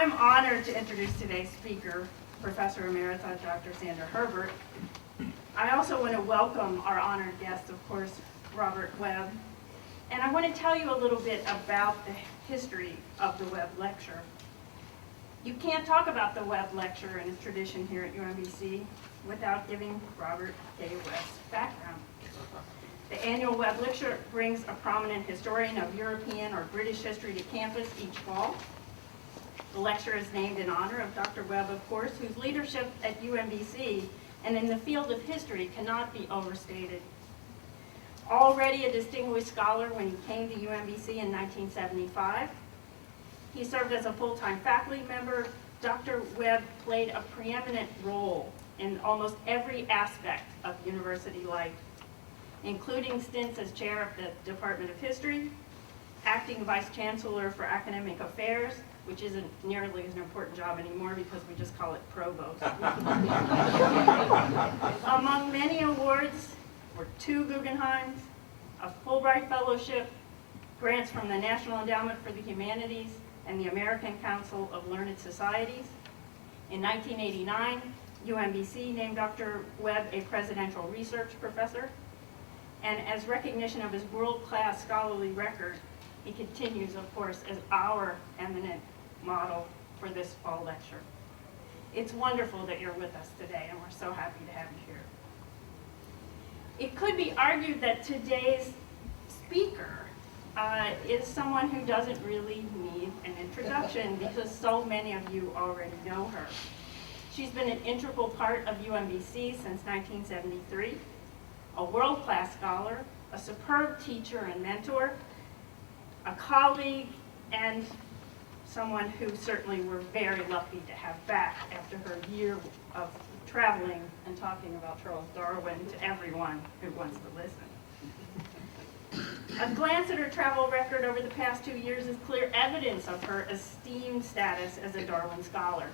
I'm honored to introduce today's speaker, Professor Emerita, Dr. Sandra Herbert. I also want to welcome our honored guest, of course, Robert Webb. And I want to tell you a little bit about the history of the Webb Lecture. You can't talk about the Webb Lecture and its tradition here at UMBC without giving Robert K. Webb's background. The annual Webb Lecture brings a prominent historian of European or British history to campus each fall. The lecture is named in honor of Dr. Webb, of course, whose leadership at UMBC and in the field of history cannot be overstated. Already a distinguished scholar when he came to UMBC in 1975, he served as a full-time faculty member. Dr. Webb played a preeminent role in almost every aspect of university life, including stints as chair of the Department of History, acting vice chancellor for academic affairs, which isn't nearly as an important job anymore because we just call it provost. Among many awards were 2 Guggenheims, a Fulbright Fellowship, grants from the National Endowment for the Humanities, and the American Council of Learned Societies. In 1989, UMBC named Dr. Webb a presidential research professor, and as recognition of his world-class scholarly record, he continues, of course, as our eminent model for this fall lecture. It's wonderful that you're with us today, and we're so happy to have you here. It could be argued that today's speaker is someone who doesn't really need an introduction because so many of you already know her. She's been an integral part of UMBC since 1973, a world-class scholar, a superb teacher and mentor, a colleague, and someone who certainly we're very lucky to have back after her year of traveling and talking about Charles Darwin to everyone who wants to listen. A glance at her travel record over the past 2 years is clear evidence of her esteemed status as a Darwin scholar.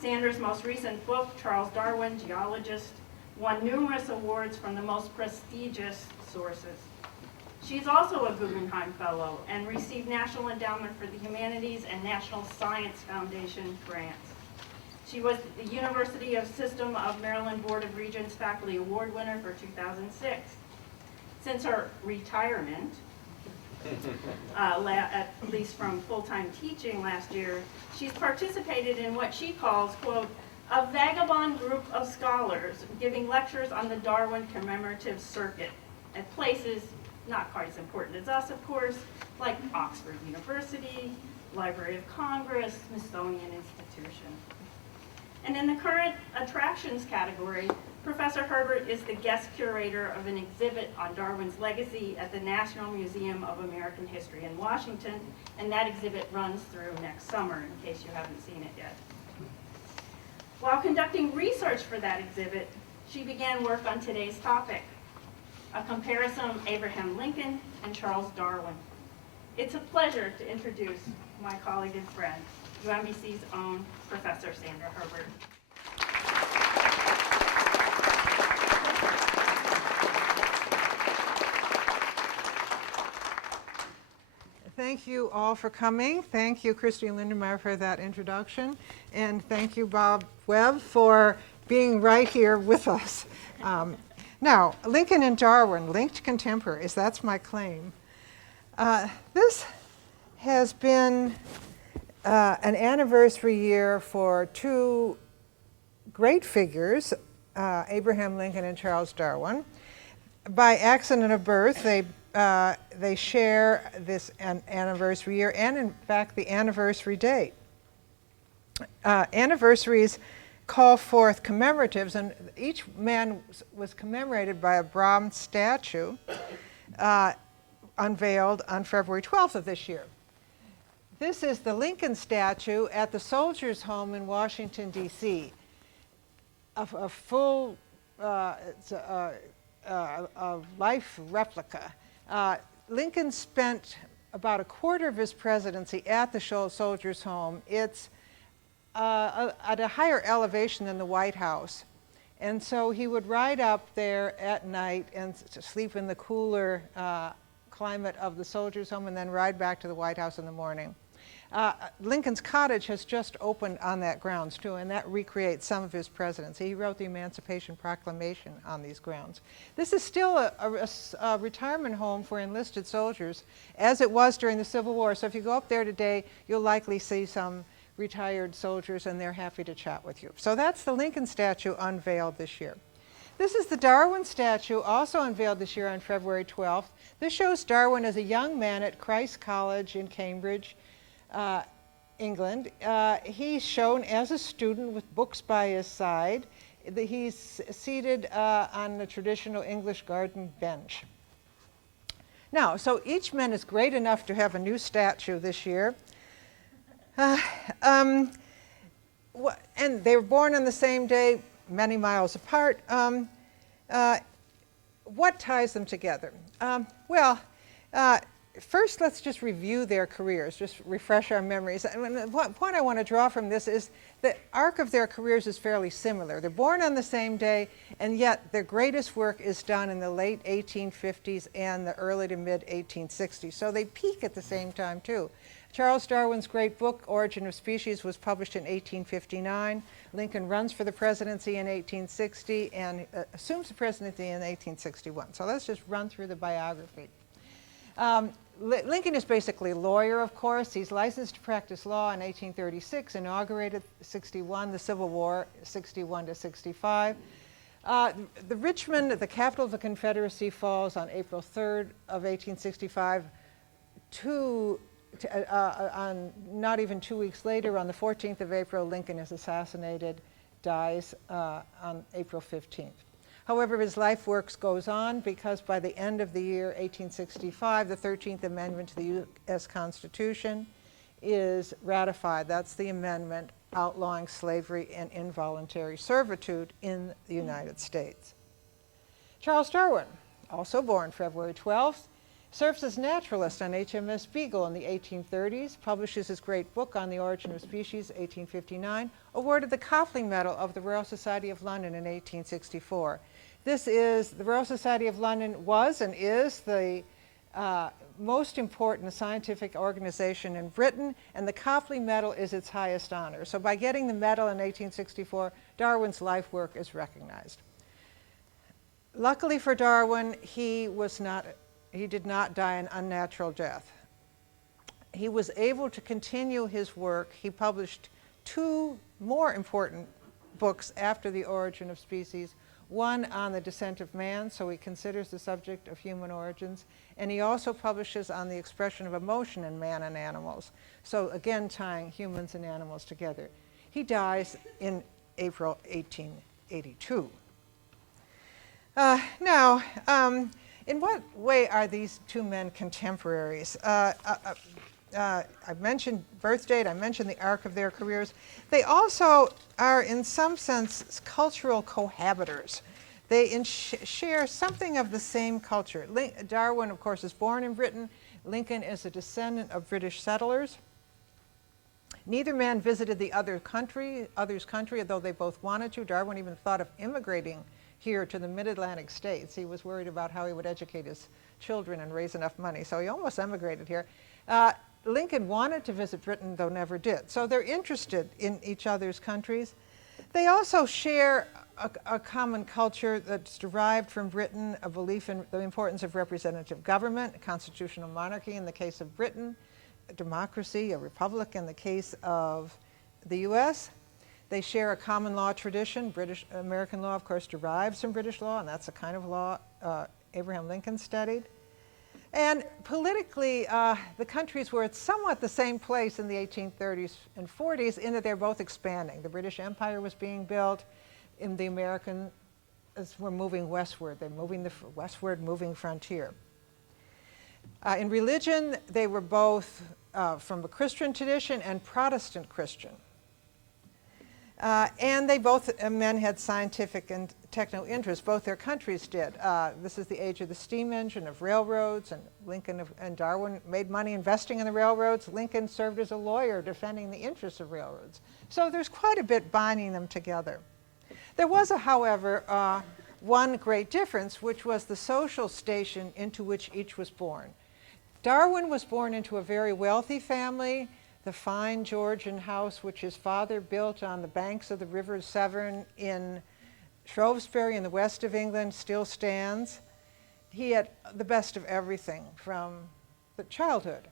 Sandra's most recent book, Charles Darwin, Geologist, won numerous awards from the most prestigious sources. She's also a Guggenheim Fellow and received National Endowment for the Humanities and National Science Foundation grants. She was the University of System of Maryland Board of Regents Faculty Award winner for 2006. Since her retirement, at least from full-time teaching last year, she's participated in what she calls, quote, a vagabond group of scholars giving lectures on the Darwin commemorative circuit at places not quite as important as us, of course, like Oxford University, Library of Congress, Smithsonian Institution. And in the current attractions category, Professor Herbert is the guest curator of an exhibit on Darwin's legacy at the National Museum of American History in Washington, and that exhibit runs through next summer, in case you haven't seen it yet. While conducting research for that exhibit, she began work on today's topic, a comparison of Abraham Lincoln and Charles Darwin. It's a pleasure to introduce my colleague and friend, UMBC's own Professor Sandra Herbert. Thank you all for coming. Thank you, Christine Lindenmeyer, for that introduction. And thank you, Bob Webb, for being right here with us. Now, Lincoln and Darwin, linked contemporaries, that's my claim. This has been an anniversary year for 2 great figures, Abraham Lincoln and Charles Darwin. By accident of birth, they share this anniversary year and, in fact, the anniversary date. Anniversaries call forth commemoratives, and each man was commemorated by a bronze statue unveiled on February 12th of this year. This is the Lincoln statue at the Soldiers' Home in Washington, D.C. A full it's a life replica. Lincoln spent about a quarter of his presidency at the Soldiers' Home. It's at a higher elevation than the White House. And so he would ride up there at night and sleep in the cooler climate of the Soldiers' Home and then ride back to the White House in the morning. Lincoln's cottage has just opened on that grounds too, and that recreates some of his presidency. He wrote the Emancipation Proclamation on these grounds. This is still a retirement home for enlisted soldiers, as it was during the Civil War. So if you go up there today, you'll likely see some retired soldiers, and they're happy to chat with you. So that's the Lincoln statue unveiled this year. This is the Darwin statue, also unveiled this year on February 12th. This shows Darwin as a young man at Christ College in Cambridge, England. He's shown as a student with books by his side. He's seated on the traditional English garden bench. Now, so each man is great enough to have a new statue this year. And they were born on the same day, many miles apart. What ties them together? First, let's just review their careers, just refresh our memories. And one point I want to draw from this is the arc of their careers is fairly similar. They're born on the same day, and yet their greatest work is done in the late 1850s and the early to mid 1860s. So they peak at the same time, too. Charles Darwin's great book, Origin of Species, was published in 1859. Lincoln runs for the presidency in 1860 and assumes the presidency in 1861. So let's just run through the biography. Lincoln is basically a lawyer, of course. He's licensed to practice law in 1836, inaugurated 61, the Civil War, 61 to 65. The Richmond, the capital of the Confederacy, falls on April 3rd of 1865. Not even 2 weeks later, on the 14th of April, Lincoln is assassinated, dies on April 15th. However, his life work goes on because by the end of the year 1865, the 13th Amendment to the U.S. Constitution is ratified. That's the amendment outlawing slavery and involuntary servitude in the United States. Charles Darwin, also born February 12th, serves as naturalist on HMS Beagle in the 1830s, publishes his great book on the origin of species, 1859, awarded the Copley Medal of the Royal Society of London in 1864. This is, the Royal Society of London was and is the most important scientific organization in Britain, and the Copley Medal is its highest honor. So by getting the medal in 1864, Darwin's life work is recognized. Luckily for Darwin, he did not die an unnatural death. He was able to continue his work. He published 2 more important books after The Origin of Species, one on the descent of man, so he considers the subject of human origins, and he also publishes on the expression of emotion in man and animals, so again tying humans and animals together. He dies in April 1882. In what way are these 2 men contemporaries? I mentioned birth date, I mentioned the arc of their careers. They also are, in some sense, cultural cohabitors. They share something of the same culture. Darwin, of course, is born in Britain. Lincoln is a descendant of British settlers. Neither man visited the other's country, although they both wanted to. Darwin even thought of immigrating here to the mid-Atlantic states. He was worried about how he would educate his children and raise enough money, so he almost emigrated here. Lincoln wanted to visit Britain, though never did. So they're interested in each other's countries. They also share a common culture that's derived from Britain, a belief in the importance of representative government, a constitutional monarchy in the case of Britain, a democracy, a republic in the case of the US. They share a common law tradition. American law, of course, derives from British law, and that's the kind of law Abraham Lincoln studied. And politically, the countries were at somewhat the same place in the 1830s and 40s in that they're both expanding. The British Empire was being built, and the Americans were moving westward. They're moving the westward moving frontier. In religion, they were both from a Christian tradition and Protestant Christian. And they both, men had scientific and techno interests. Both their countries did. This is the age of the steam engine, of railroads, and Lincoln and Darwin made money investing in the railroads. Lincoln served as a lawyer defending the interests of railroads. So there's quite a bit binding them together. There was, however, one great difference, which was the social station into which each was born. Darwin was born into a very wealthy family. the fine Georgian house which his father built on the banks of the River Severn in Shrewsbury in the west of England still stands. He had the best of everything from the childhood.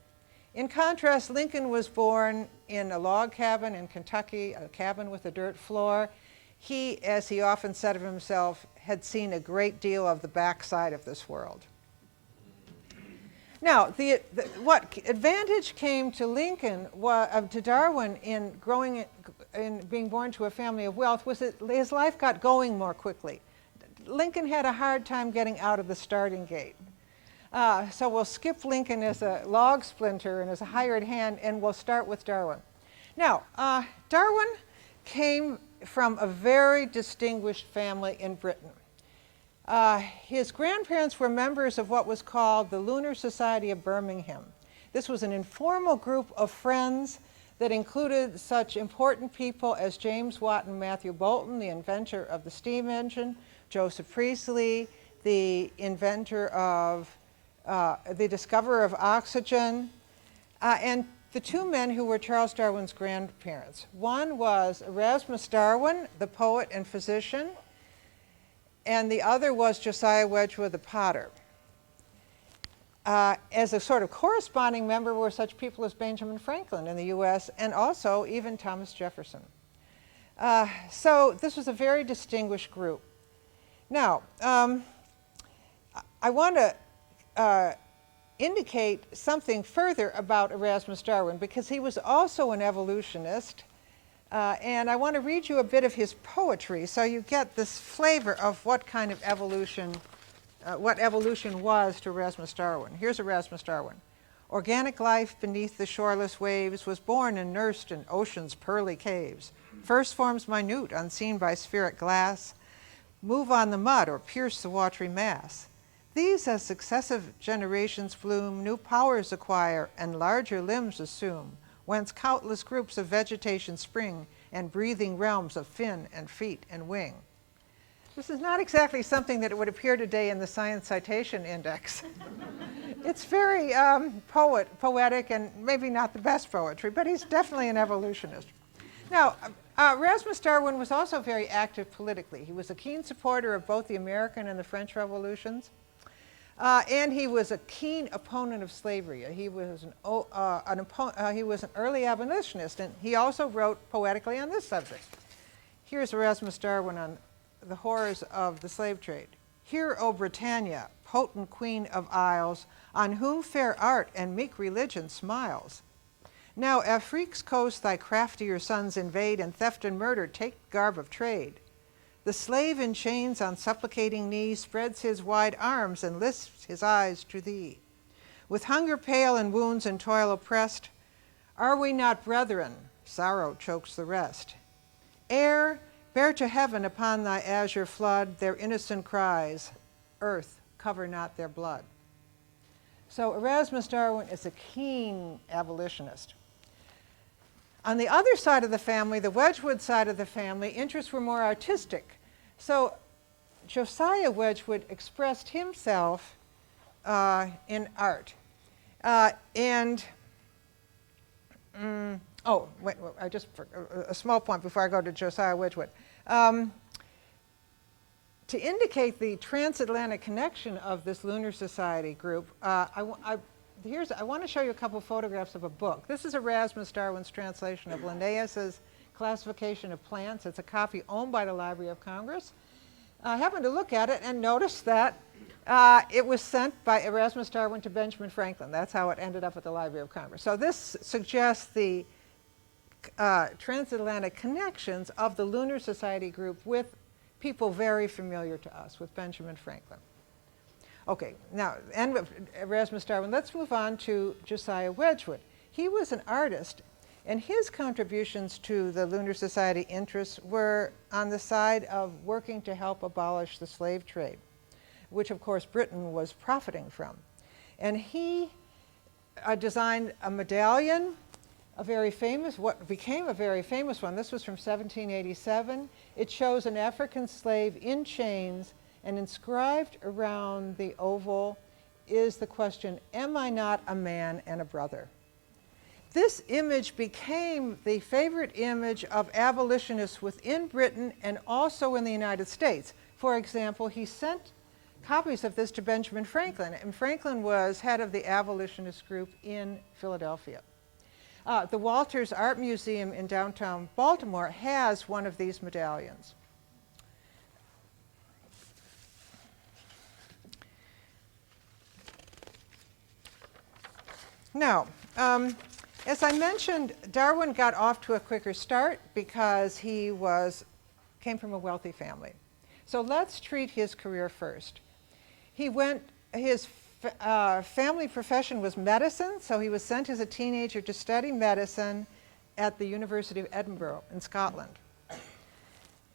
In contrast, Lincoln was born in a log cabin in Kentucky, a cabin with a dirt floor. He, as he often said of himself, had seen a great deal of the backside of this world. Now, what advantage came to Lincoln, to Darwin in being born to a family of wealth was that his life got going more quickly. Lincoln had a hard time getting out of the starting gate. So we'll skip Lincoln as a log splinter and as a hired hand, and we'll start with Darwin. Now, Darwin came from a very distinguished family in Britain. His grandparents were members of what was called the Lunar Society of Birmingham. This was an informal group of friends that included such important people as James Watt and Matthew Boulton, the inventor of the steam engine, Joseph Priestley, the inventor of, the discoverer of oxygen, and the two men who were Charles Darwin's grandparents. One was Erasmus Darwin, the poet and physician, and the other was Josiah Wedgwood, the potter. As a sort of corresponding member were such people as Benjamin Franklin in the US, and also even Thomas Jefferson. So this was a very distinguished group. Now, I want to indicate something further about Erasmus Darwin, because he was also an evolutionist. And I want to read you a bit of his poetry so you get this flavor of what kind of evolution, what evolution was to Erasmus Darwin. Here's Erasmus Darwin. Organic life beneath the shoreless waves was born and nursed in ocean's pearly caves. First forms minute, unseen by spheric glass, move on the mud or pierce the watery mass. These, as successive generations bloom, new powers acquire and larger limbs assume, whence countless groups of vegetation spring and breathing realms of fin and feet and wing. This is not exactly something that would appear today in the Science Citation Index. It's very poetic and maybe not the best poetry, but he's definitely an evolutionist. Now, Erasmus Darwin was also very active politically. He was a keen supporter of both the American and the French revolutions. And he was a keen opponent of slavery. He was an early abolitionist, and he also wrote poetically on this subject. Here's Erasmus Darwin on the horrors of the slave trade. Hear, O Britannia, potent queen of isles, on whom fair art and meek religion smiles. Now Afrique's coast thy craftier sons invade, and theft and murder take garb of trade. The slave in chains on supplicating knee spreads his wide arms and lifts his eyes to thee. With hunger pale and wounds and toil oppressed, are we not brethren? Sorrow chokes the rest. Air, bear to heaven upon thy azure flood their innocent cries. Earth, cover not their blood. So Erasmus Darwin is a keen abolitionist. On the other side of the family, the Wedgwood side of the family, interests were more artistic. So Josiah Wedgwood expressed himself in art. A small point before I go to Josiah Wedgwood. To indicate the transatlantic connection of this Lunar Society group, I want to show you a couple photographs of a book. This is Erasmus Darwin's translation of Linnaeus's Classification of Plants. It's a copy owned by the Library of Congress. I happened to look at it and noticed that it was sent by Erasmus Darwin to Benjamin Franklin. That's how it ended up at the Library of Congress. So this suggests the transatlantic connections of the Lunar Society group with people very familiar to us, with Benjamin Franklin. Okay, now, end of Erasmus Darwin. Let's move on to Josiah Wedgwood. He was an artist, and his contributions to the Lunar Society interests were on the side of working to help abolish the slave trade, which of course Britain was profiting from. And he designed a medallion, what became a very famous one. This was from 1787. It shows an African slave in chains, and inscribed around the oval is the question, am I not a man and a brother? This image became the favorite image of abolitionists within Britain and also in the United States. For example, he sent copies of this to Benjamin Franklin, and Franklin was head of the abolitionist group in Philadelphia. The Walters Art Museum in downtown Baltimore has one of these medallions. Now, as I mentioned, Darwin got off to a quicker start because he came from a wealthy family. So let's treat his career first. His family profession was medicine, so he was sent as a teenager to study medicine at the University of Edinburgh in Scotland.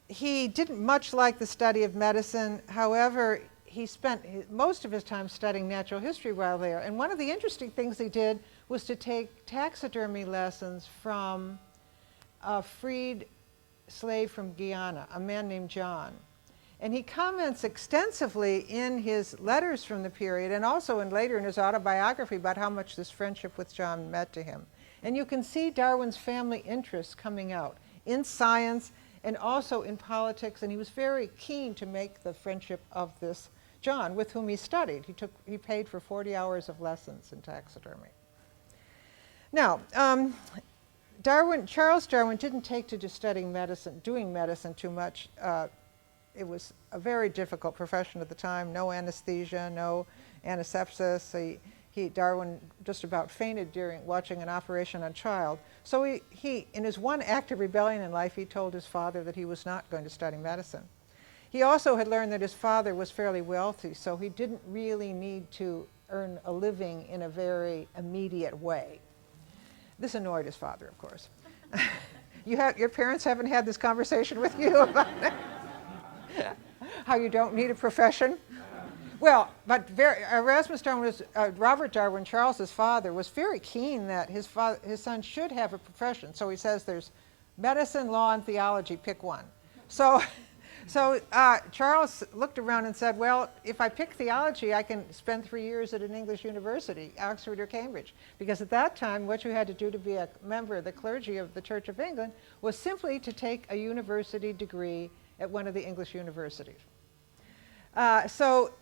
He didn't much like the study of medicine. However, he spent most of his time studying natural history while there. And one of the interesting things he did was to take taxidermy lessons from a freed slave from Guyana, a man named John. And he comments extensively in his letters from the period and also later in his autobiography about how much this friendship with John meant to him. And you can see Darwin's family interests coming out in science and also in politics, and he was very keen to make the friendship of this John, with whom he studied. He paid for 40 hours of lessons in taxidermy. Now, Charles Darwin didn't take to just doing medicine too much. It was a very difficult profession at the time. No anesthesia, no antisepsis. Darwin just about fainted during watching an operation on a child. So he, in his one act of rebellion in life, he told his father that he was not going to study medicine. He also had learned that his father was fairly wealthy, so he didn't really need to earn a living in a very immediate way. This annoyed his father, of course. Your parents haven't had this conversation with you about how you don't need a profession? Well, but Erasmus Darwin Robert Darwin, Charles's father, was very keen that his son should have a profession. So he says there's medicine, law, and theology, pick one. So Charles looked around and said, well, if I pick theology, I can spend 3 years at an English university, Oxford or Cambridge. Because at that time, what you had to do to be a member of the clergy of the Church of England was simply to take a university degree at one of the English universities. So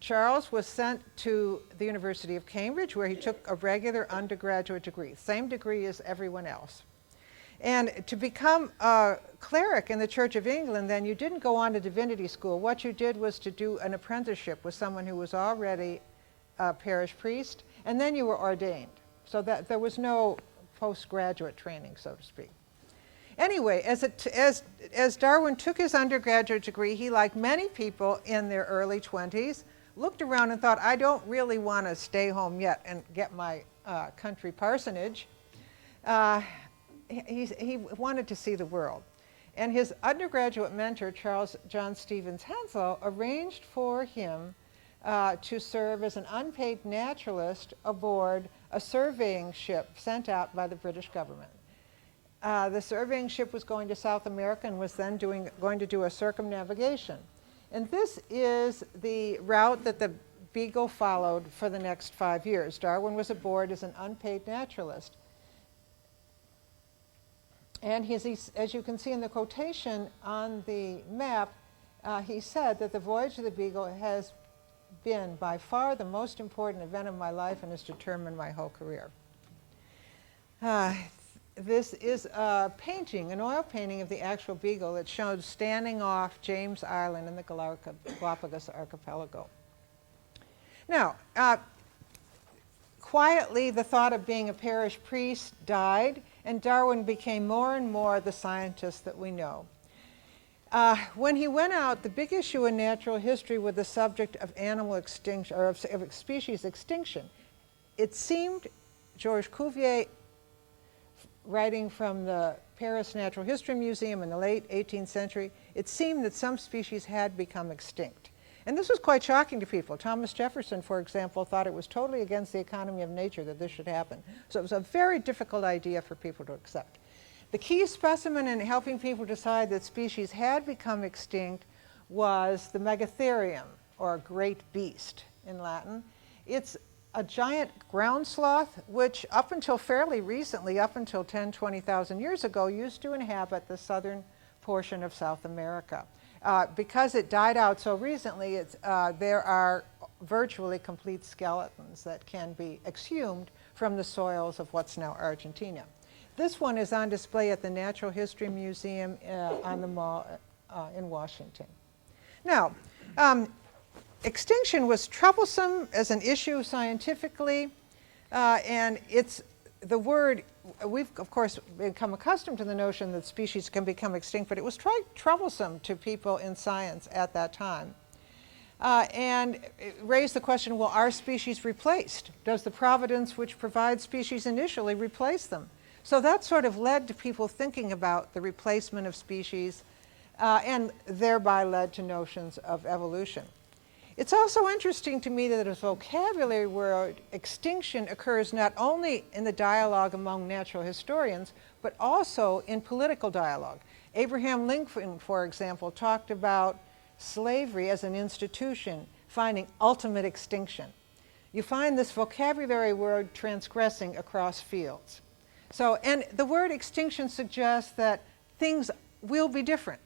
Charles was sent to the University of Cambridge, where he took a regular undergraduate degree, same degree as everyone else. And to become a cleric in the Church of England, then you didn't go on to divinity school. What you did was to do an apprenticeship with someone who was already a parish priest, and then you were ordained. So that there was no postgraduate training, so to speak. Anyway, as Darwin took his undergraduate degree, he, like many people in their early 20s, looked around and thought, I don't really want to stay home yet and get my country parsonage. He wanted to see the world. And his undergraduate mentor, Charles John Stevens Henslow, arranged for him to serve as an unpaid naturalist aboard a surveying ship sent out by the British government. The surveying ship was going to South America and was then going to do a circumnavigation. And this is the route that the Beagle followed for the next 5 years. Darwin was aboard as an unpaid naturalist. And as you can see in the quotation on the map, he said that the voyage of the Beagle has been by far the most important event of my life and has determined my whole career. This is a painting, an oil painting of the actual Beagle. It shows standing off James Island in the Galapagos archipelago. Now, quietly, the thought of being a parish priest died, and Darwin became more and more the scientist that we know. When he went out, the big issue in natural history was the subject of animal extinction, or of species extinction. It seemed, Georges Cuvier, writing from the Paris Natural History Museum in the late 18th century, it seemed that some species had become extinct. And this was quite shocking to people. Thomas Jefferson, for example, thought it was totally against the economy of nature that this should happen. So it was a very difficult idea for people to accept. The key specimen in helping people decide that species had become extinct was the Megatherium, or great beast in Latin. It's a giant ground sloth, which up until fairly recently, up until 10, 20,000 years ago, used to inhabit the southern portion of South America. Because it died out so recently, there are virtually complete skeletons that can be exhumed from the soils of what's now Argentina. This one is on display at the Natural History Museum on the Mall in Washington. Now, extinction was troublesome as an issue scientifically, and it's the word, we've of course become accustomed to the notion that species can become extinct, but it was troublesome to people in science at that time. And it raised the question, well, are species replaced? Does the providence which provides species initially replace them? So that sort of led to people thinking about the replacement of species, and thereby led to notions of evolution. It's also interesting to me that a vocabulary word, extinction, occurs not only in the dialogue among natural historians, but also in political dialogue. Abraham Lincoln, for example, talked about slavery as an institution finding ultimate extinction. You find this vocabulary word transgressing across fields. So, and the word extinction suggests that things will be different.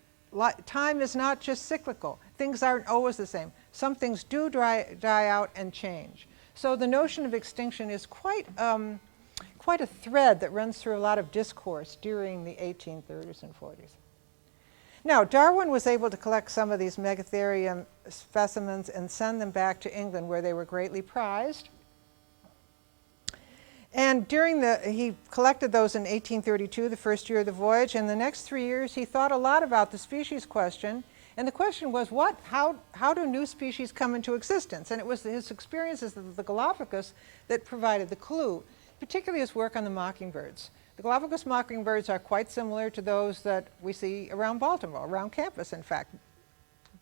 Time is not just cyclical. Things aren't always the same. Some things do die out and change. So the notion of extinction is quite a thread that runs through a lot of discourse during the 1830s and 40s. Now, Darwin was able to collect some of these Megatherium specimens and send them back to England, where they were greatly prized. And he collected those in 1832, the first year of the voyage, and the next 3 years he thought a lot about the species question. And the question was, how do new species come into existence? And it was his experiences of the Galapagos that provided the clue, particularly his work on the mockingbirds. The Galapagos mockingbirds are quite similar to those that we see around Baltimore, around campus, in fact.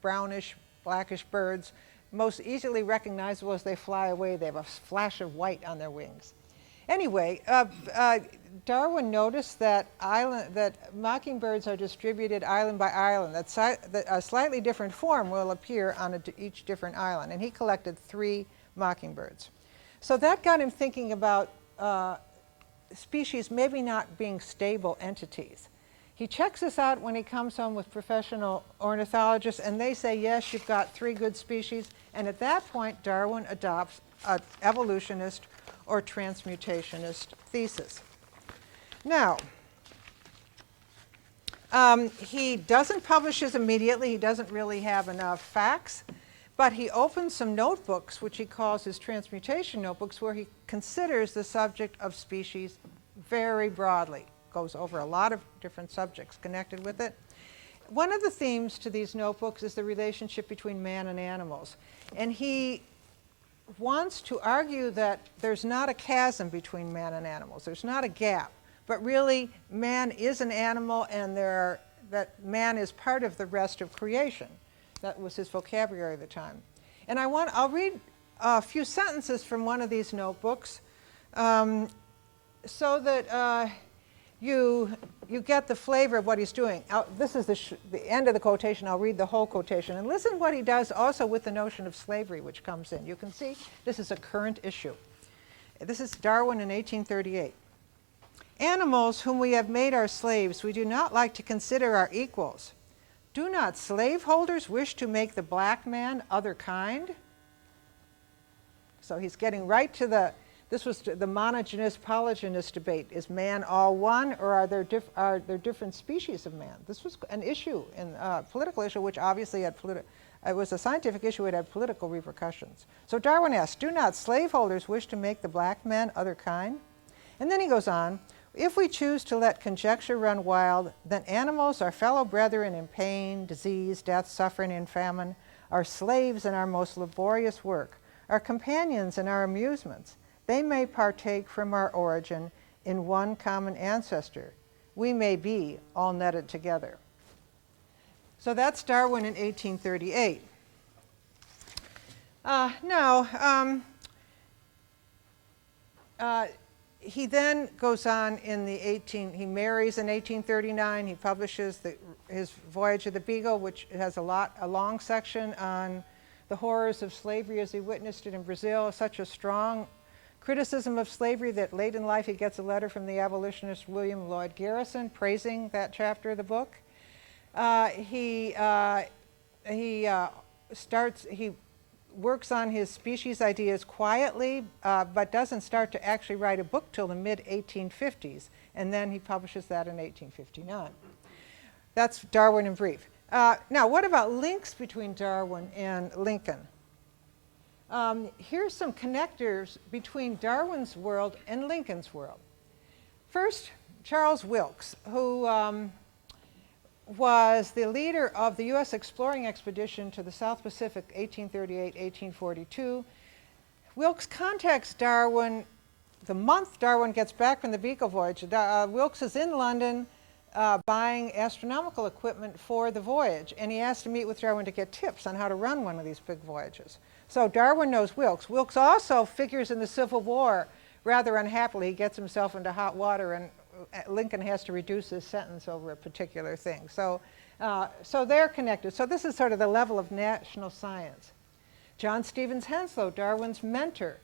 Brownish, blackish birds, most easily recognizable as they fly away. They have a flash of white on their wings. Anyway, Darwin noticed that mockingbirds are distributed island by island, that a slightly different form will appear on each different island, and he collected 3 mockingbirds. So that got him thinking about species maybe not being stable entities. He checks this out when he comes home with professional ornithologists, and they say, yes, you've got 3 good species, and at that point Darwin adopts an evolutionist or transmutationist thesis. Now, he doesn't publish this immediately. He doesn't really have enough facts, but he opens some notebooks, which he calls his transmutation notebooks, where he considers the subject of species very broadly. Goes over a lot of different subjects connected with it. One of the themes to these notebooks is the relationship between man and animals. And he wants to argue that there's not a chasm between man and animals. There's not a gap, but really man is an animal, and that man is part of the rest of creation. That was his vocabulary at the time. And I'll read a few sentences from one of these notebooks so that you get the flavor of what he's doing. This is the end of the quotation. I'll read the whole quotation. And listen what he does also with the notion of slavery, which comes in. You can see this is a current issue. This is Darwin in 1838. Animals whom we have made our slaves, we do not like to consider our equals. Do not slaveholders wish to make the black man other kind? So he's getting right to this was the monogynous, polygynous debate. Is man all one, or are there different species of man? This was an issue, a political issue, which obviously it was a scientific issue. It had political repercussions. So Darwin asked, do not slaveholders wish to make the black man other kind? And then he goes on, if we choose to let conjecture run wild, then animals, our fellow brethren in pain, disease, death, suffering, and famine, are slaves in our most laborious work, our companions in our amusements. They may partake from our origin in one common ancestor. We may be all netted together. So that's Darwin in 1838. He then goes on he marries in 1839. He publishes his Voyage of the Beagle, which has a long section on the horrors of slavery as he witnessed it in Brazil, such a strong criticism of slavery that late in life he gets a letter from the abolitionist William Lloyd Garrison praising that chapter of the book. He works on his species ideas quietly, but doesn't start to actually write a book till the mid-1850s, and then he publishes that in 1859. That's Darwin in brief. Now, what about links between Darwin and Lincoln? Here's some connectors between Darwin's world and Lincoln's world. First, Charles Wilkes, who was the leader of the U.S. exploring expedition to the South Pacific, 1838-1842. Wilkes contacts Darwin the month Darwin gets back from the Beagle voyage. Wilkes is in London buying astronomical equipment for the voyage, and he asked to meet with Darwin to get tips on how to run one of these big voyages. So Darwin knows Wilkes. Wilkes also figures in the Civil War rather unhappily. He gets himself into hot water, and Lincoln has to reduce his sentence over a particular thing. So they're connected. So this is sort of the level of national science. John Stevens Henslow, Darwin's mentor,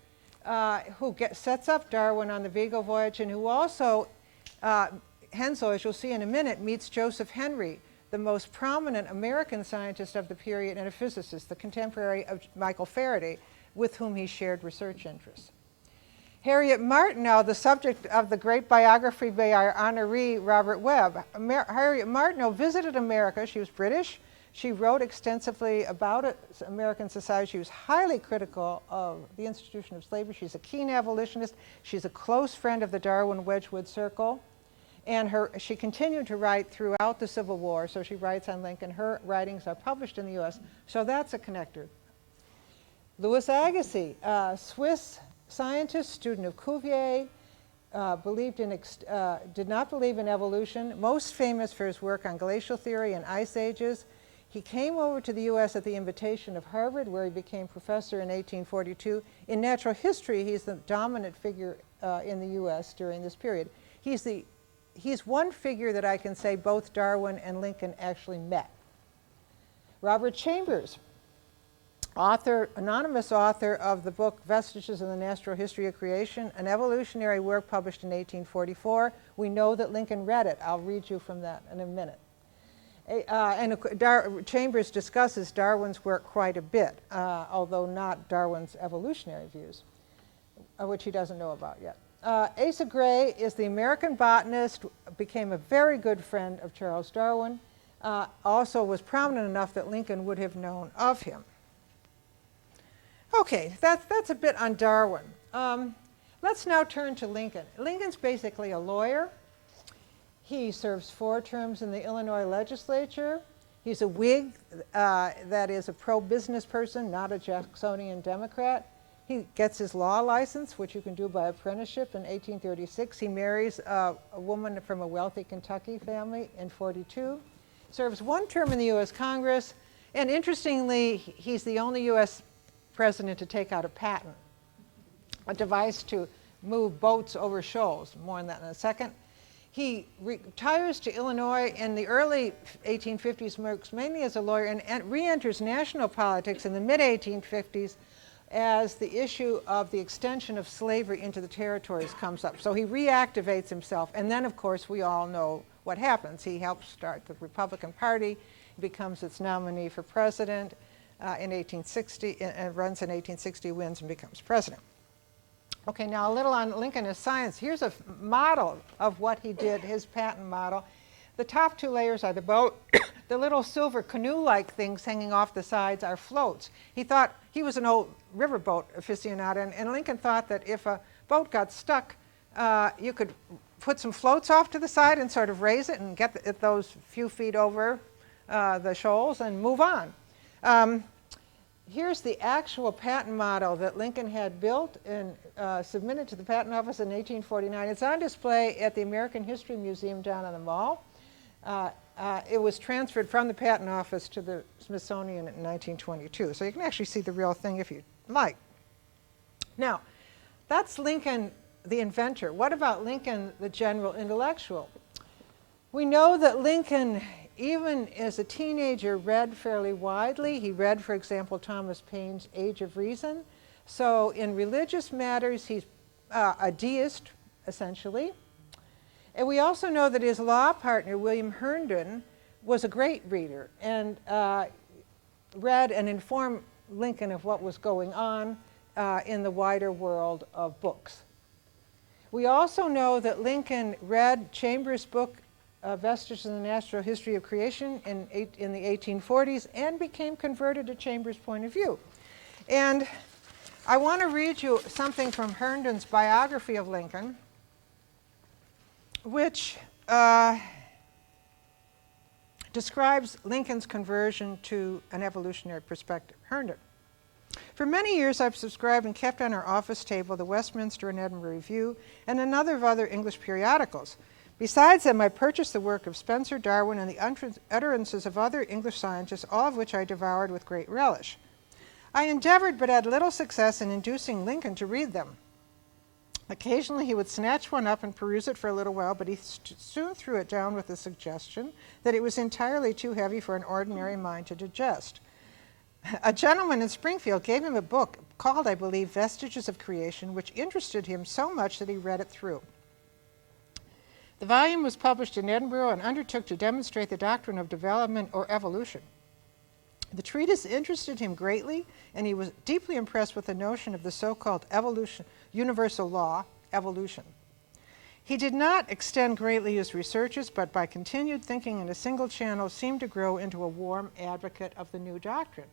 who sets up Darwin on the Beagle voyage, and who also, Henslow, as you'll see in a minute, meets Joseph Henry, the most prominent American scientist of the period and a physicist, the contemporary of Michael Faraday, with whom he shared research interests. Harriet Martineau, the subject of the great biography by our honoree, Robert Webb. Harriet Martineau visited America. She was British. She wrote extensively about American society. She was highly critical of the institution of slavery. She's a keen abolitionist. She's a close friend of the Darwin Wedgwood Circle. And she continued to write throughout the Civil War, so she writes on Lincoln. Her writings are published in the U.S., so that's a connector. Louis Agassiz, Swiss scientist, student of Cuvier, did not believe in evolution, most famous for his work on glacial theory and ice ages. He came over to the U.S. at the invitation of Harvard, where he became professor in 1842. In natural history, he's the dominant figure in the U.S. during this period. He's one figure that I can say both Darwin and Lincoln actually met. Robert Chambers, anonymous author of the book Vestiges in the Natural History of Creation, an evolutionary work published in 1844. We know that Lincoln read it. I'll read you from that in a minute. Chambers discusses Darwin's work quite a bit, although not Darwin's evolutionary views, which he doesn't know about yet. Asa Gray is the American botanist, became a very good friend of Charles Darwin, also was prominent enough that Lincoln would have known of him. Okay, that's a bit on Darwin. Let's now turn to Lincoln. Lincoln's basically a lawyer. He serves 4 terms in the Illinois legislature. He's a Whig, that is a pro-business person, not a Jacksonian Democrat. He gets his law license, which you can do by apprenticeship, in 1836. He marries a woman from a wealthy Kentucky family in 42. Serves 1 term in the U.S. Congress, and interestingly, he's the only U.S. president to take out a patent, a device to move boats over shoals. More on that in a second. He retires to Illinois in the early 1850s, works mainly as a lawyer, and re-enters national politics in the mid-1850s as the issue of the extension of slavery into the territories comes up. So he reactivates himself, and then, of course, we all know what happens. He helps start the Republican Party, becomes its nominee for president in 1860, and runs in 1860, wins, and becomes president. Okay, now a little on Lincoln as science. Here's a model of what he did, his patent model. The top 2 layers are the boat. The little silver canoe-like things hanging off the sides are floats. He thought, he was an old riverboat aficionado, and Lincoln thought that if a boat got stuck, you could put some floats off to the side and sort of raise it and get those few feet over the shoals and move on. Here's the actual patent model that Lincoln had built and submitted to the Patent Office in 1849. It's on display at the American History Museum down on the Mall. It was transferred from the Patent Office to the Smithsonian in 1922. So you can actually see the real thing if you like. Now, that's Lincoln, the inventor. What about Lincoln, the general intellectual? We know that Lincoln even as a teenager, read fairly widely. He read, for example, Thomas Paine's Age of Reason. So in religious matters, he's a deist, essentially. And we also know that his law partner, William Herndon, was a great reader and read and informed Lincoln of what was going on in the wider world of books. We also know that Lincoln read Chambers' book, Vestiges in the Natural History of Creation, in the 1840s and became converted to Chambers' point of view. And I want to read you something from Herndon's biography of Lincoln, which describes Lincoln's conversion to an evolutionary perspective. Herndon. For many years, I've subscribed and kept on our office table the Westminster and Edinburgh Review and a number of other English periodicals. Besides them, I purchased the work of Spencer, Darwin, and the utterances of other English scientists, all of which I devoured with great relish. I endeavored, but had little success in inducing Lincoln to read them. Occasionally, he would snatch one up and peruse it for a little while, but he soon threw it down with the suggestion that it was entirely too heavy for an ordinary mind to digest. A gentleman in Springfield gave him a book called, I believe, Vestiges of Creation, which interested him so much that he read it through. The volume was published in Edinburgh and undertook to demonstrate the doctrine of development or evolution. The treatise interested him greatly, and he was deeply impressed with the notion of the so-called evolution, universal law, evolution. He did not extend greatly his researches, but by continued thinking in a single channel, seemed to grow into a warm advocate of the new doctrine.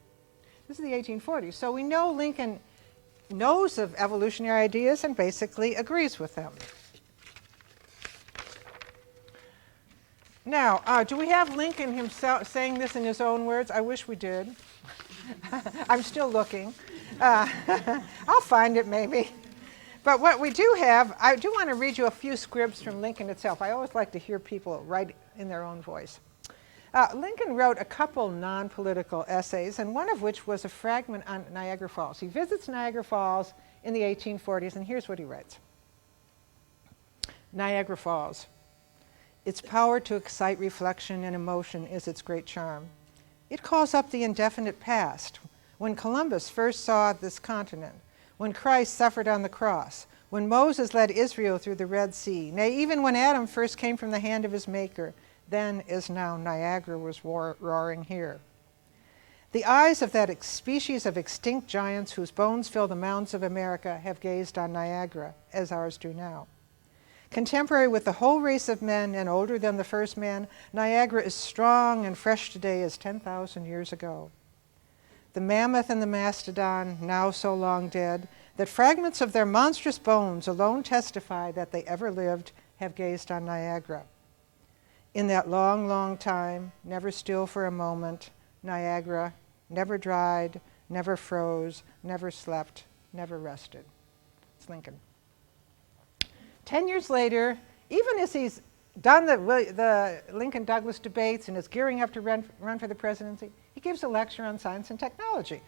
This is the 1840s, so we know Lincoln knows of evolutionary ideas and basically agrees with them. Now, do we have Lincoln himself saying this in his own words? I wish we did. I'm still looking. I'll find it maybe. But what we do have, I do want to read you a few scripts from Lincoln itself. I always like to hear people write in their own voice. Lincoln wrote a couple non-political essays, and one of which was a fragment on Niagara Falls. He visits Niagara Falls in the 1840s, and here's what he writes. Niagara Falls. Its power to excite reflection and emotion is its great charm. It calls up the indefinite past, when Columbus first saw this continent, when Christ suffered on the cross, when Moses led Israel through the Red Sea, nay, even when Adam first came from the hand of his Maker, then as now Niagara was roaring here. The eyes of that species of extinct giants whose bones fill the mountains of America have gazed on Niagara, as ours do now. Contemporary with the whole race of men and older than the first man, Niagara is strong and fresh today as 10,000 years ago. The mammoth and the mastodon, now so long dead, that fragments of their monstrous bones alone testify that they ever lived, have gazed on Niagara. In that long, long time, never still for a moment, Niagara never dried, never froze, never slept, never rested. It's Lincoln. 10 years later, even as he's done the Lincoln-Douglas debates and is gearing up to run for the presidency, he gives a lecture on science and technology.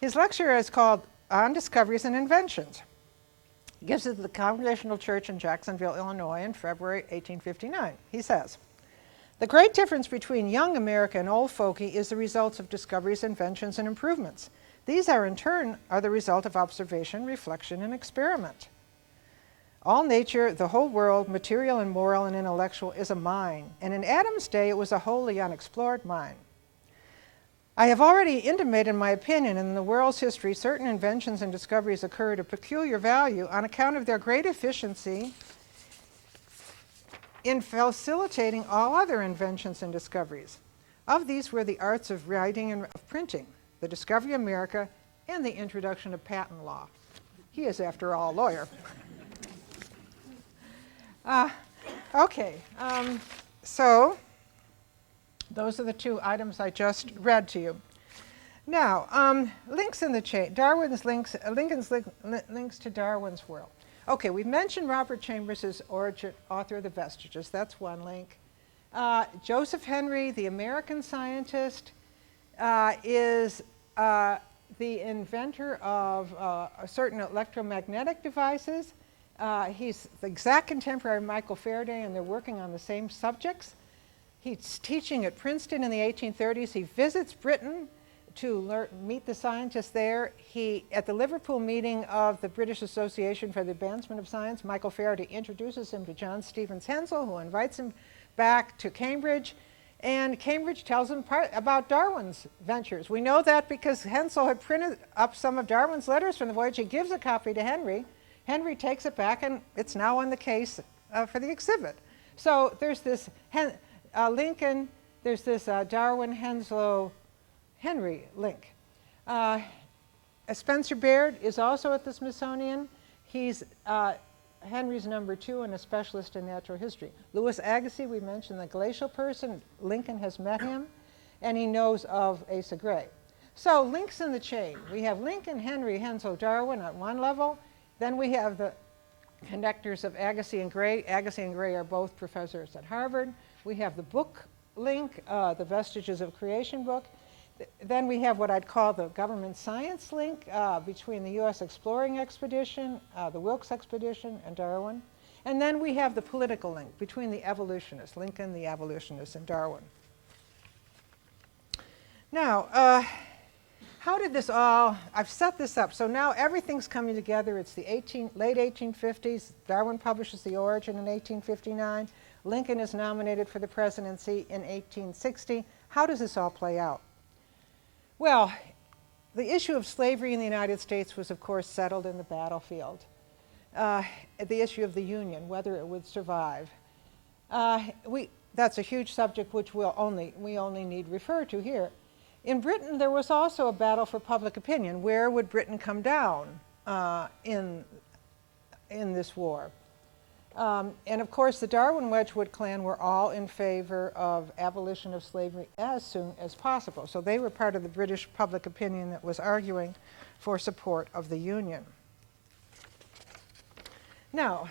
His lecture is called On Discoveries and Inventions. He gives it at the Congregational Church in Jacksonville, Illinois in February 1859. He says, "The great difference between young America and old folky is the results of discoveries, inventions, and improvements. These are in turn the result of observation, reflection, and experiment. All nature, the whole world, material and moral and intellectual, is a mine, and in Adam's day it was a wholly unexplored mine. I have already intimated my opinion in the world's history certain inventions and discoveries occurred of peculiar value on account of their great efficiency in facilitating all other inventions and discoveries. Of these were the arts of writing and of printing, the discovery of America, and the introduction of patent law." He is, after all, a lawyer. So those are the two items I just read to you. Now, links in the chain. Lincoln's links to Darwin's world. Okay, we've mentioned Robert Chambers' origin, author of the Vestiges. That's one link. Joseph Henry, the American scientist, is the inventor of certain electromagnetic devices. He's the exact contemporary of Michael Faraday, and they're working on the same subjects. He's teaching at Princeton in the 1830s. He visits Britain to meet the scientists there. At the Liverpool meeting of the British Association for the Advancement of Science, Michael Faraday introduces him to John Stevens Hensel, who invites him back to Cambridge. And Cambridge tells him about Darwin's ventures. We know that because Hensel had printed up some of Darwin's letters from the voyage. He gives a copy to Henry. Henry takes it back, and it's now on the case for the exhibit. So there's this Lincoln, there's this Darwin, Henslow, Henry link. Spencer Baird is also at the Smithsonian. He's Henry's number 2 and a specialist in natural history. Louis Agassiz, we mentioned the glacial person. Lincoln has met him, and he knows of Asa Gray. So links in the chain. We have Lincoln, Henry, Henslow, Darwin at one level. Then we have the connectors of Agassiz and Gray. Agassiz and Gray are both professors at Harvard. We have the book link, the Vestiges of Creation book. Then we have what I'd call the government science link between the U.S. exploring expedition, the Wilkes expedition, and Darwin. And then we have the political link between the evolutionists, Lincoln, the abolitionists, and Darwin. Now, how did this all, I've set this up. So now everything's coming together. It's the late 1850s. Darwin publishes The Origin in 1859. Lincoln is nominated for the presidency in 1860. How does this all play out? Well, the issue of slavery in the United States was, of course, settled in the battlefield. The issue of the Union, whether it would survive. That's a huge subject which we only need refer to here. In Britain, there was also a battle for public opinion. Where would Britain come down in this war? And of course, the Darwin Wedgwood clan were all in favor of abolition of slavery as soon as possible. So they were part of the British public opinion that was arguing for support of the Union. Now,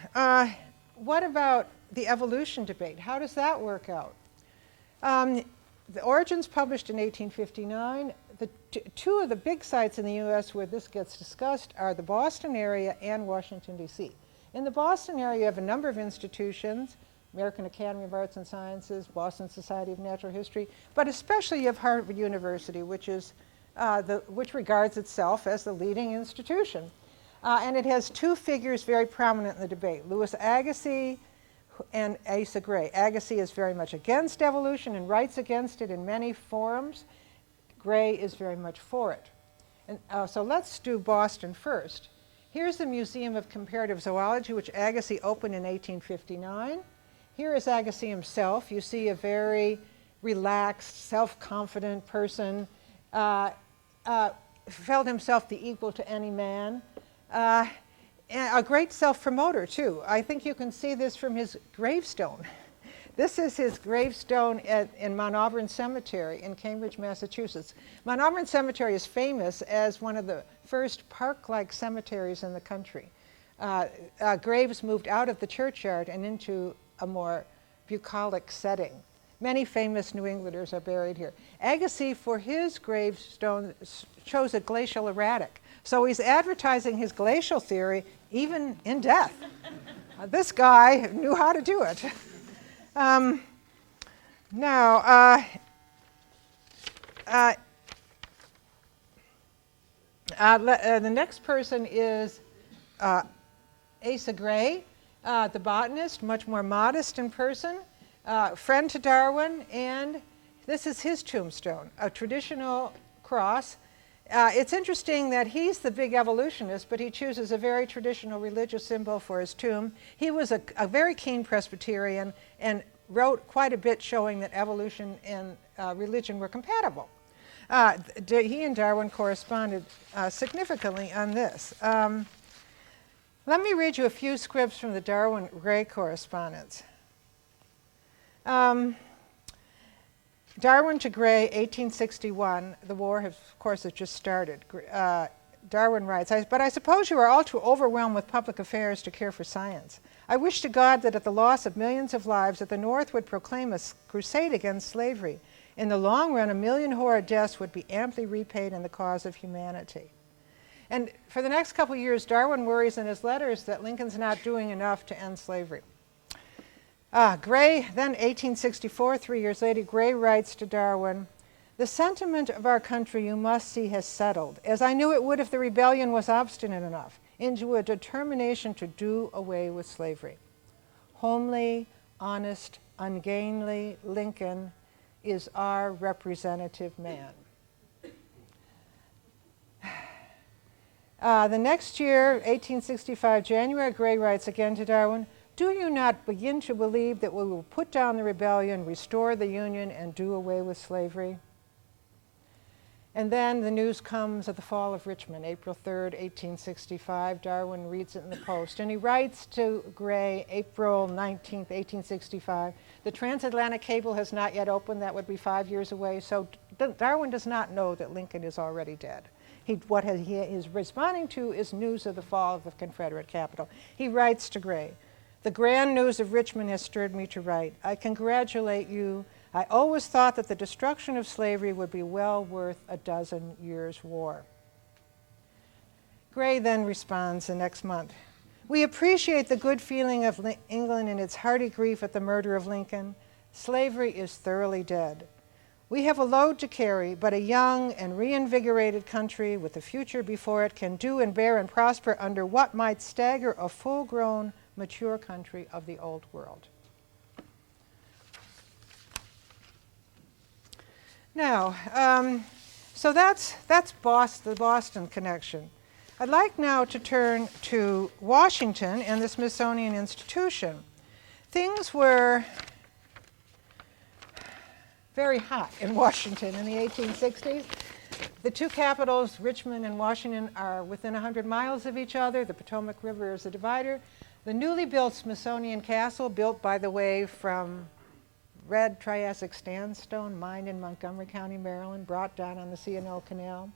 what about the evolution debate? How does that work out? The Origins published in 1859. Two of the big sites in the US where this gets discussed are the Boston area and Washington, D.C. In the Boston area, you have a number of institutions, American Academy of Arts and Sciences, Boston Society of Natural History, but especially you have Harvard University, which regards itself as the leading institution. And it has two figures very prominent in the debate, Louis Agassiz and Asa Gray. Agassiz is very much against evolution and writes against it in many forums. Gray is very much for it. And so let's do Boston first. Here's the Museum of Comparative Zoology, which Agassiz opened in 1859. Here is Agassiz himself. You see a very relaxed, self-confident person, felt himself the equal to any man. And a great self-promoter, too. I think you can see this from his gravestone. This is his gravestone in Mount Auburn Cemetery in Cambridge, Massachusetts. Mount Auburn Cemetery is famous as one of the first park-like cemeteries in the country. Graves moved out of the churchyard and into a more bucolic setting. Many famous New Englanders are buried here. Agassiz, for his gravestone, chose a glacial erratic. So he's advertising his glacial theory even in death. This guy knew how to do it. The next person is Asa Gray, the botanist, much more modest in person, friend to Darwin, and this is his tombstone, a traditional cross. It's interesting that he's the big evolutionist, but he chooses a very traditional religious symbol for his tomb. He was a very keen Presbyterian and wrote quite a bit showing that evolution and religion were compatible. He and Darwin corresponded significantly on this. Let me read you a few scripts from the Darwin-Gray correspondence. Darwin to Gray, 1861. The war, of course, has just started. Darwin writes, but I suppose you are all too overwhelmed with public affairs to care for science. I wish to God that at the loss of millions of lives that the North would proclaim a crusade against slavery. In the long run, 1 million horrid deaths would be amply repaid in the cause of humanity. And for the next couple of years, Darwin worries in his letters that Lincoln's not doing enough to end slavery. Gray, then 1864, 3 years later, Gray writes to Darwin, "The sentiment of our country, you must see, has settled, as I knew it would if the rebellion was obstinate enough, into a determination to do away with slavery. Homely, honest, ungainly Lincoln is our representative man." The next year, 1865, January, Gray writes again to Darwin, "Do you not begin to believe that we will put down the rebellion, restore the Union, and do away with slavery?" And then the news comes of the fall of Richmond, April 3rd, 1865. Darwin reads it in the Post. And he writes to Gray, April 19th, 1865, "The transatlantic cable has not yet opened. That would be 5 years away. So Darwin does not know that Lincoln is already dead. What he is responding to is news of the fall of the Confederate capital. He writes to Gray, "The grand news of Richmond has stirred me to write. I congratulate you. I always thought that the destruction of slavery would be well worth a dozen years' war." Gray then responds the next month, "We appreciate the good feeling of England in its hearty grief at the murder of Lincoln. Slavery is thoroughly dead. We have a load to carry, but a young and reinvigorated country with a future before it can do and bear and prosper under what might stagger a full-grown, mature country of the old world." Now, so that's the Boston connection. I'd like now to turn to Washington and the Smithsonian Institution. Things were very hot in Washington in the 1860s. The two capitals, Richmond and Washington, are within 100 miles of each other. The Potomac River is a divider. The newly built Smithsonian Castle, built, by the way, from red Triassic sandstone mined in Montgomery County, Maryland, brought down on the C&O Canal.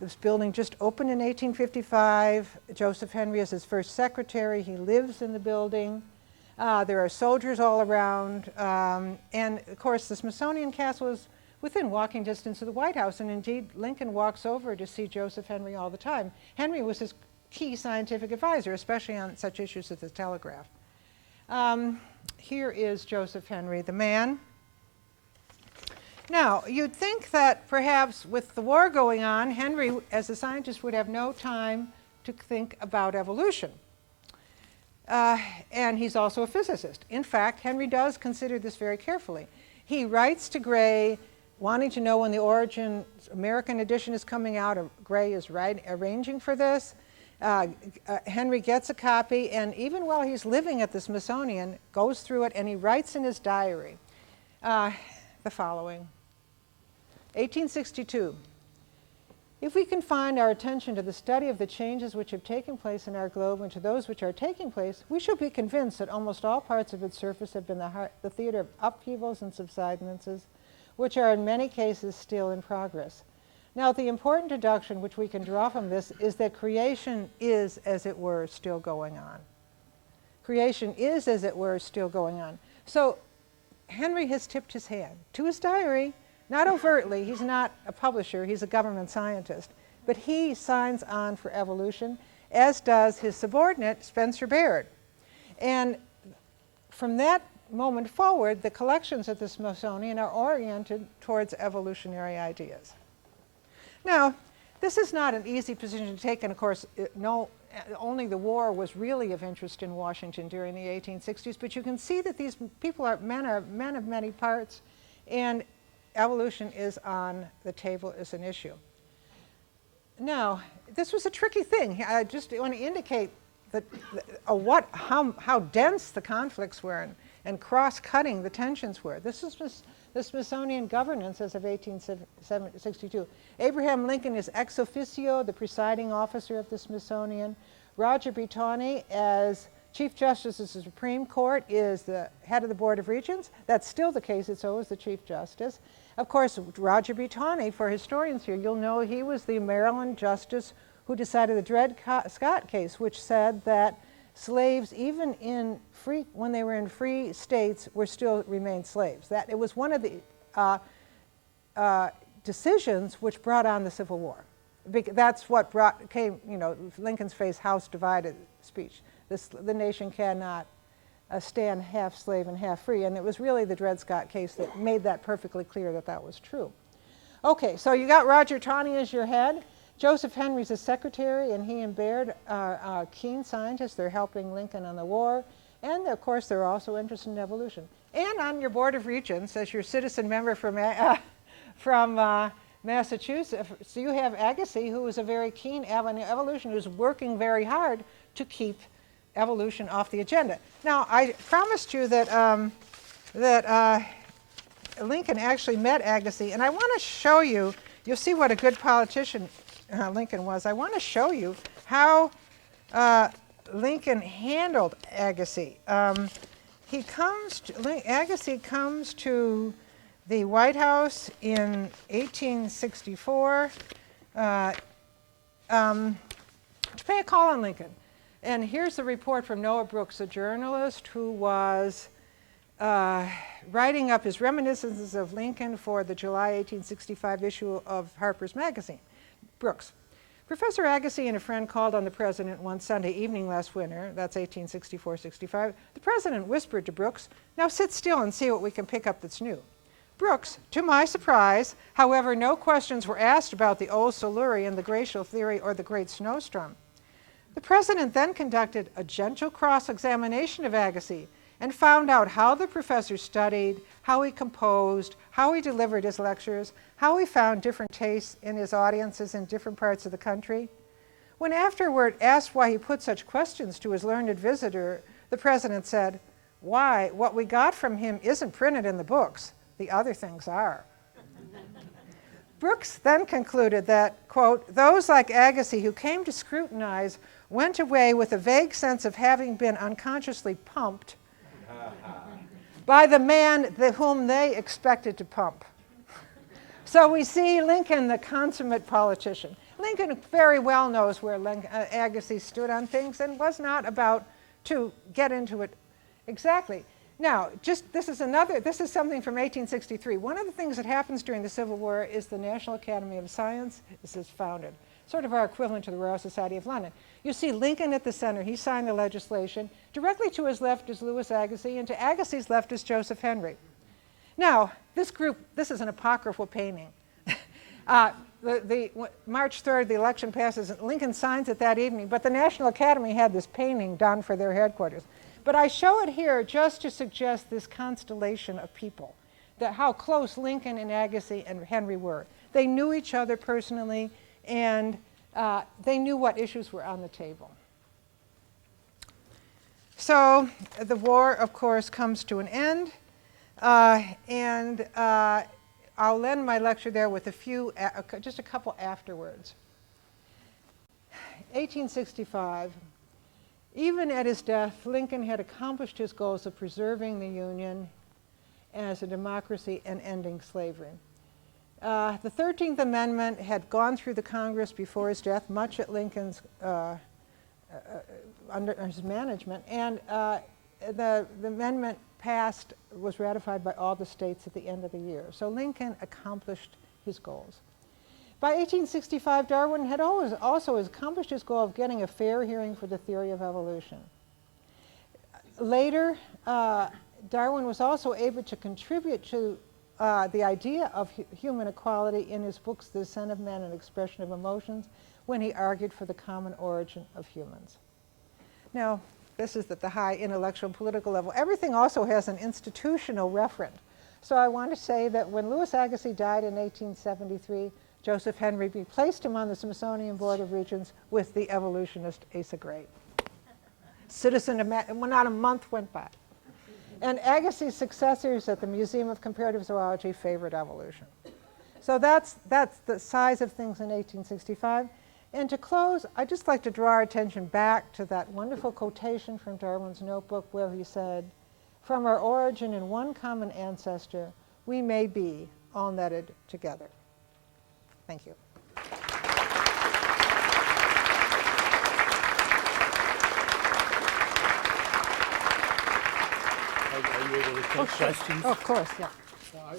This building just opened in 1855. Joseph Henry is his first secretary. He lives in the building. There are soldiers all around. And, of course, the Smithsonian Castle is within walking distance of the White House. And, indeed, Lincoln walks over to see Joseph Henry all the time. Henry was his key scientific advisor, especially on such issues as the telegraph. Here is Joseph Henry, the man. Now, you'd think that perhaps with the war going on, Henry, as a scientist, would have no time to think about evolution. And he's also a physicist. In fact, Henry does consider this very carefully. He writes to Gray, wanting to know when the Origin American edition is coming out. Gray is arranging for this. Henry gets a copy, and even while he's living at the Smithsonian, goes through it, and he writes in his diary the following. 1862. If we confine our attention to the study of the changes which have taken place in our globe and to those which are taking place, we shall be convinced that almost all parts of its surface have been the theater of upheavals and subsidences, which are in many cases still in progress. Now, the important deduction which we can draw from this is that creation is, as it were, still going on. Creation is, as it were, still going on. So Henry has tipped his hand to his diary. Not overtly, he's not a publisher, he's a government scientist, but he signs on for evolution, as does his subordinate, Spencer Baird. And from that moment forward, the collections at the Smithsonian are oriented towards evolutionary ideas. Now, this is not an easy position to take, and of course, only the war was really of interest in Washington during the 1860s, but you can see that these people are men of many parts, and evolution is on the table as an issue. Now, this was a tricky thing. I just want to indicate that how dense the conflicts were and cross-cutting the tensions were. This is just the Smithsonian governance as of 1862. Abraham Lincoln is ex officio, the presiding officer of the Smithsonian. Roger B. Taney, as Chief Justice of the Supreme Court, is the head of the Board of Regents. That's still the case, it's always the Chief Justice. Of course, Roger B. Taney, for historians here, you'll know he was the Maryland justice who decided the Dred Scott case, which said that slaves, even when they were in free states, still remained slaves. That it was one of the decisions which brought on the Civil War. That's what came, Lincoln's famous House divided speech. The nation cannot stand half slave and half free. And it was really the Dred Scott case that made that perfectly clear that that was true. Okay, so you got Roger Taney as your head. Joseph Henry's his secretary, and he and Baird are keen scientists. They're helping Lincoln on the war. And, of course, they're also interested in evolution. And on your Board of Regents, as your citizen member from Massachusetts, so you have Agassiz, who is a very keen evolution, who's working very hard to keep evolution off the agenda. Now, I promised you that, Lincoln actually met Agassiz, and I want to show you, you'll see what a good politician Lincoln was. I want to show you how Lincoln handled Agassiz. Agassiz comes to the White House in 1864 to pay a call on Lincoln. And here's the report from Noah Brooks, a journalist who was writing up his reminiscences of Lincoln for the July 1865 issue of Harper's Magazine. Brooks. Professor Agassiz and a friend called on the president one Sunday evening last winter, that's 1864-65. The president whispered to Brooks, "Now sit still and see what we can pick up that's new." Brooks, to my surprise, however, no questions were asked about the old Silurian, the glacial theory, or the great snowstorm. The president then conducted a gentle cross-examination of Agassiz and found out how the professor studied, how he composed, how he delivered his lectures, how he found different tastes in his audiences in different parts of the country. When afterward asked why he put such questions to his learned visitor, the president said, "Why, what we got from him isn't printed in the books. The other things are." Brooks then concluded that, quote, "those like Agassiz who came to scrutinize went away with a vague sense of having been unconsciously pumped by the man whom they expected to pump." So we see Lincoln, the consummate politician. Lincoln very well knows where Agassiz stood on things and was not about to get into it exactly. Now, this is something from 1863. One of the things that happens during the Civil War is the National Academy of Science is founded, sort of our equivalent to the Royal Society of London. You see Lincoln at the center. He signed the legislation. Directly to his left is Louis Agassiz, and to Agassiz's left is Joseph Henry. Now, this is an apocryphal painting. March 3rd, the election passes. Lincoln signs it that evening, but the National Academy had this painting done for their headquarters. But I show it here just to suggest this constellation of people, that how close Lincoln and Agassiz and Henry were. They knew each other personally, and they knew what issues were on the table. So the war, of course, comes to an end, and I'll end my lecture there with just a couple afterwards. 1865. Even at his death, Lincoln had accomplished his goals of preserving the Union as a democracy and ending slavery. The 13th Amendment had gone through the Congress before his death, much at Lincoln's under his management, and the amendment passed, was ratified by all the states at the end of the year. So Lincoln accomplished his goals. By 1865, Darwin had also accomplished his goal of getting a fair hearing for the theory of evolution. Later, Darwin was also able to contribute to the idea of human equality in his books, The Descent of Man and Expression of Emotions, when he argued for the common origin of humans. Now, this is at the high intellectual and political level. Everything also has an institutional referent. So I want to say that when Louis Agassiz died in 1873, Joseph Henry replaced him on the Smithsonian Board of Regents with the evolutionist Asa Gray. Not a month went by. And Agassiz's successors at the Museum of Comparative Zoology favored evolution. So that's the size of things in 1865. And to close, I'd just like to draw our attention back to that wonderful quotation from Darwin's notebook where he said, "From our origin in one common ancestor, we may be all netted together." Thank you. Are you able to take questions? Oh, of course, yeah.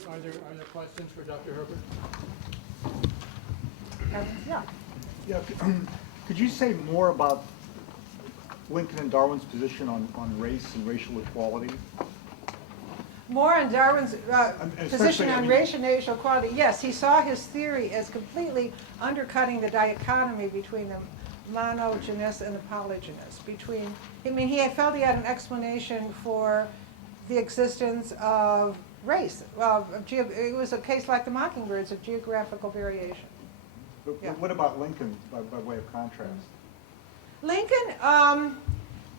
Are there questions for Dr. Herbert? Yeah. Yeah, could you say more about Lincoln and Darwin's position on race and racial equality? More on Darwin's especially, position I on mean- race and racial equality. Yes, he saw his theory as completely undercutting the dichotomy between the monogenous and the polygynous. He had felt he had an explanation for the existence of race. It was a case like the mockingbirds of geographical variation. But Yeah. what about Lincoln, by way of contrast? Lincoln,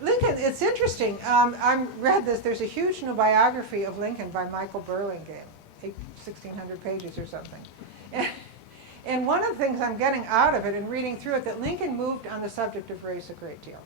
it's interesting. I read this. There's a huge new biography of Lincoln by Michael Burlingame, 1,600 pages or something. And one of the things I'm getting out of it and reading through it, that Lincoln moved on the subject of race a great deal.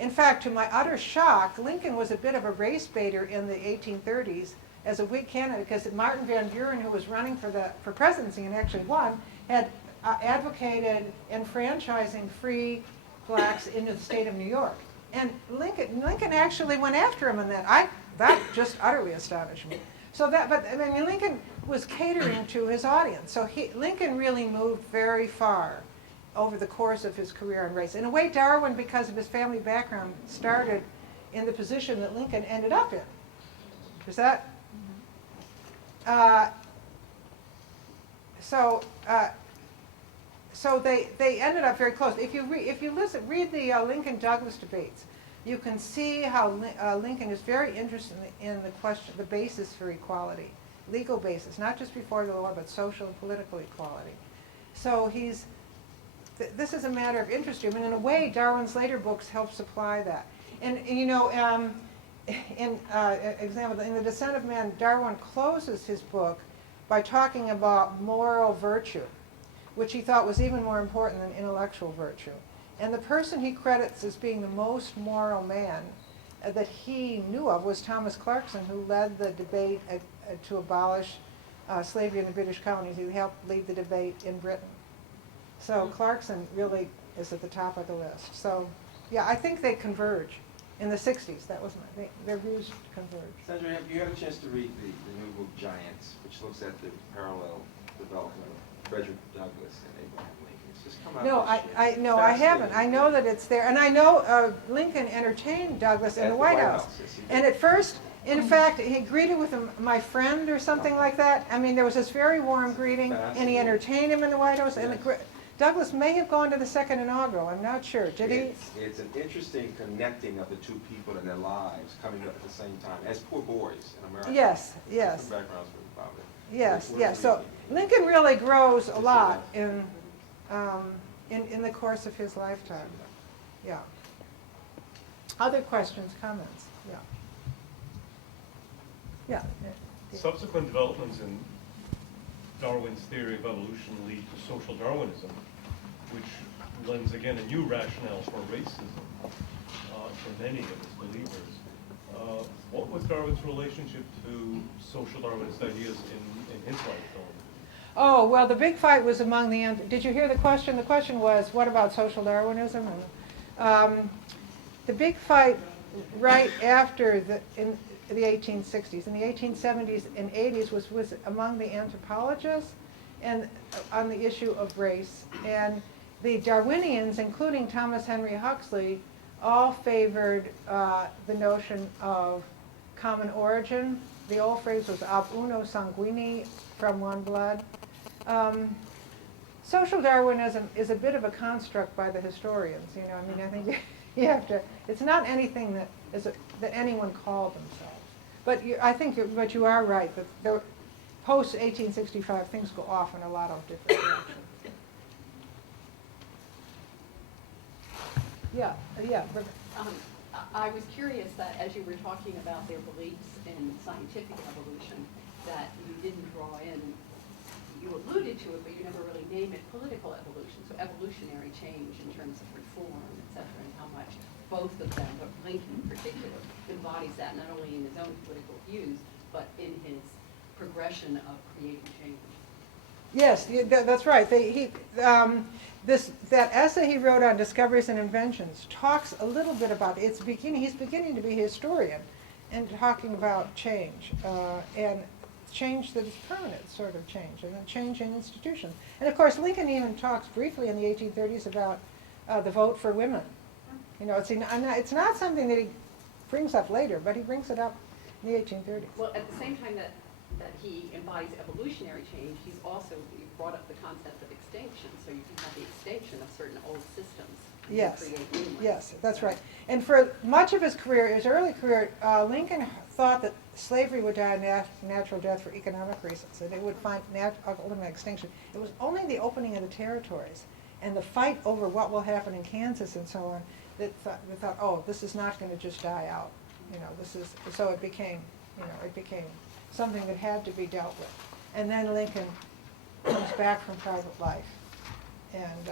In fact, to my utter shock, Lincoln was a bit of a race baiter in the 1830s as a Whig candidate, because Martin Van Buren, who was running for presidency and actually won, had advocated enfranchising free blacks into the state of New York. And Lincoln actually went after him on that. That just utterly astonished me. Lincoln was catering to his audience. So Lincoln really moved very far over the course of his career on race. In a way, Darwin, because of his family background, started in the position that Lincoln ended up in. Is that? So they ended up very close. If you read the Lincoln-Douglas debates, you can see how Lincoln is very interested in the question, the basis for equality, legal basis, not just before the law, but social and political equality. So this is a matter of interest to him, and in a way, Darwin's later books help supply that. And you know, in The Descent of Man, Darwin closes his book by talking about moral virtue, which he thought was even more important than intellectual virtue. And the person he credits as being the most moral man that he knew of was Thomas Clarkson, who led the debate to abolish slavery in the British colonies. He helped lead the debate in Britain. So Clarkson really is at the top of the list. So yeah, I think they converge. In the 60s, that was their views converge. Sandra, have you had a chance to read the new book Giants, which looks at the parallel development of Frederick Douglass and Abraham Lincoln? It's just come out this year. I haven't. I know that it's there, and I know Lincoln entertained Douglas in the White House. Yes, he did. And at first, in fact, he greeted with him, my friend or something like that. I mean, there was this very warm greeting, and he entertained him in the White House. And Douglas may have gone to the second inaugural. I'm not sure. Did he? It's an interesting connecting of the two people and their lives coming up at the same time as poor boys in America. Yes. Different backgrounds for about it. Yes. So Lincoln really grows a lot in the course of his lifetime. Yeah. Other questions, comments? Yeah. Subsequent developments in Darwin's theory of evolution lead to social Darwinism, which lends again a new rationale for racism for many of his believers. What was Darwin's relationship to social Darwinist ideas in his lifetime? Oh, well, the big fight was among the... Did you hear the question? The question was, what about social Darwinism? And, the big fight right after in the 1860s. In the 1870s and 80s was among the anthropologists and on the issue of race. And the Darwinians, including Thomas Henry Huxley, all favored the notion of common origin. The old phrase was ab uno sanguini, from one blood. Social Darwinism is a bit of a construct by the historians. You know, I mean, I think you have to. It's not anything that anyone called themselves. But but you are right that the post 1865 things go off in a lot of different directions. Yeah. I was curious that as you were talking about their beliefs in scientific evolution, that you didn't draw in, you alluded to it, but you never really named it political evolution, so evolutionary change in terms of reform, et cetera, and how much both of them, but Lincoln in particular, embodies that not only in his own political views, but in his progression of creating change. Yes, that's right. That essay he wrote on discoveries and inventions talks a little bit about it. He's beginning to be a historian and talking about change and change that is permanent sort of change and a change in institutions. And of course, Lincoln even talks briefly in the 1830s about the vote for women. You know, it's not something that he brings up later, but he brings it up in the 1830s. Well, at the same time that he embodies evolutionary change, he's also, he brought up the concept of extinction, so you can have the extinction of certain old systems. And Yes, create new ones. yes, that's right. And for much of his career, his early career, Lincoln thought that slavery would die a natural death for economic reasons, that it would find ultimate extinction. It was only the opening of the territories and the fight over what will happen in Kansas and so on that we thought, oh, this is not going to just die out. You know, this is, so it became, you know, it became something that had to be dealt with. And then Lincoln comes back from private life and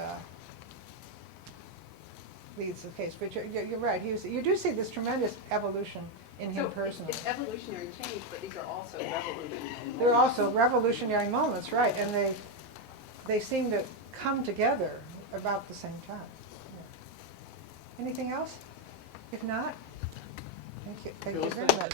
leads the case. But you're right. You do see this tremendous evolution in him So personally. it's evolutionary change, but these are also revolutionary. They're also revolutionary moments, right? And they seem to come together about the same time. Yeah. Anything else? If not, thank you very much.